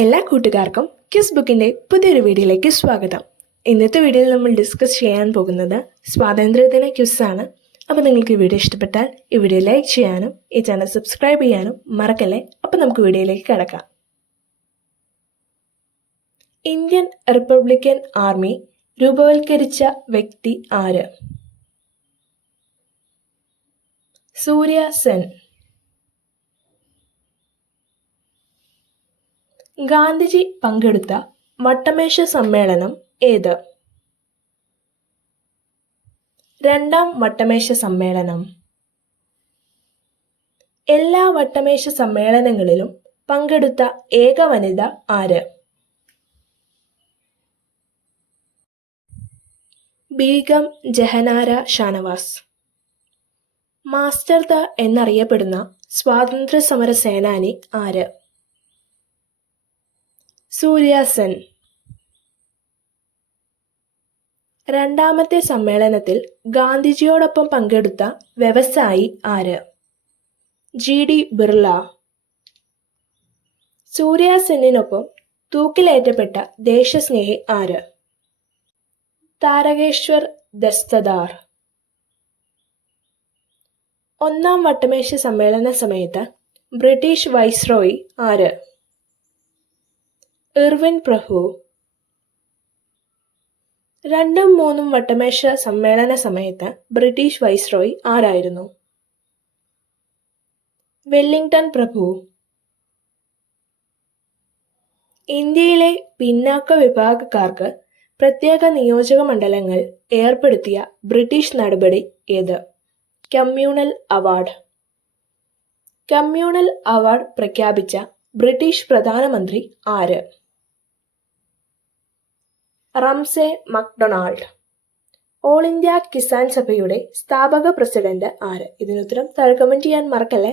എല്ലാ കൂട്ടുകാർക്കും ക്വിസ് ബുക്കിൻ്റെ പുതിയൊരു വീഡിയോയിലേക്ക് സ്വാഗതം. ഇന്നത്തെ വീഡിയോയിൽ നമ്മൾ ഡിസ്കസ് ചെയ്യാൻ പോകുന്നത് സ്വാതന്ത്ര്യദിന ക്വിസാണ്. അപ്പോൾ നിങ്ങൾക്ക് ഈ വീഡിയോ ഇഷ്ടപ്പെട്ടാൽ ഈ വീഡിയോ ലൈക്ക് ചെയ്യാനും ഈ ചാനൽ സബ്സ്ക്രൈബ് ചെയ്യാനും മറക്കല്ലേ. അപ്പോൾ നമുക്ക് വീഡിയോയിലേക്ക് കിടക്കാം. ഇന്ത്യൻ റിപ്പബ്ലിക്കൻ ആർമി രൂപവൽക്കരിച്ച വ്യക്തി ആര്? സൂര്യ സെൻ. ഗാന്ധിജി പങ്കെടുത്ത വട്ടമേശ സമ്മേളനം ഏത്? രണ്ടാം വട്ടമേശ സമ്മേളനം. എല്ലാ വട്ടമേശ സമ്മേളനങ്ങളിലും പങ്കെടുത്ത ഏക വനിത ആര്? ബീഗം ജഹനാര ഷാനവാസ്. മാസ്റ്റർ ദ എന്നറിയപ്പെടുന്ന സ്വാതന്ത്ര്യ സമര സേനാനി ആര്? സൂര്യ സെൻ. രണ്ടാമത്തെ സമ്മേളനത്തിൽ ഗാന്ധിജിയോടൊപ്പം പങ്കെടുത്ത വ്യവസായി ആര്? GD ബിർള. സൂര്യ സെന്നിനൊപ്പം തൂക്കിലേറ്റപ്പെട്ട ദേശസ്നേഹി ആര്? താരകേശ്വർ ദസ്തദാർ. ഒന്നാം വട്ടമേശ സമ്മേളന സമയത്ത് ബ്രിട്ടീഷ് വൈസ്രോയി ആര്? ഇർവിൻ പ്രഭു. രണ്ടും മൂന്നും വട്ടമേശ സമ്മേളന സമയത്ത് ബ്രിട്ടീഷ് വൈസ്രോയി ആരായിരുന്നു? വെല്ലിംഗ്ടൺ പ്രഭു. ഇന്ത്യയിലെ പിന്നാക്ക വിഭാഗക്കാർക്ക് പ്രത്യേക നിയോജക മണ്ഡലങ്ങൾ ഏർപ്പെടുത്തിയ ബ്രിട്ടീഷ് നടപടി ഏത്? Communal award. കമ്മ്യൂണൽ അവാർഡ് പ്രഖ്യാപിച്ച ബ്രിട്ടീഷ് പ്രധാനമന്ത്രി ആര്? റംസെ മക്ഡൊണാൾഡ്. ഓൾ ഇന്ത്യ കിസാൻ സഭയുടെ സ്ഥാപക പ്രസിഡന്റ് ആര്? ഇതിനുത്തരം താഴെ കമന്റ് ചെയ്യാൻ മറക്കല്ലേ.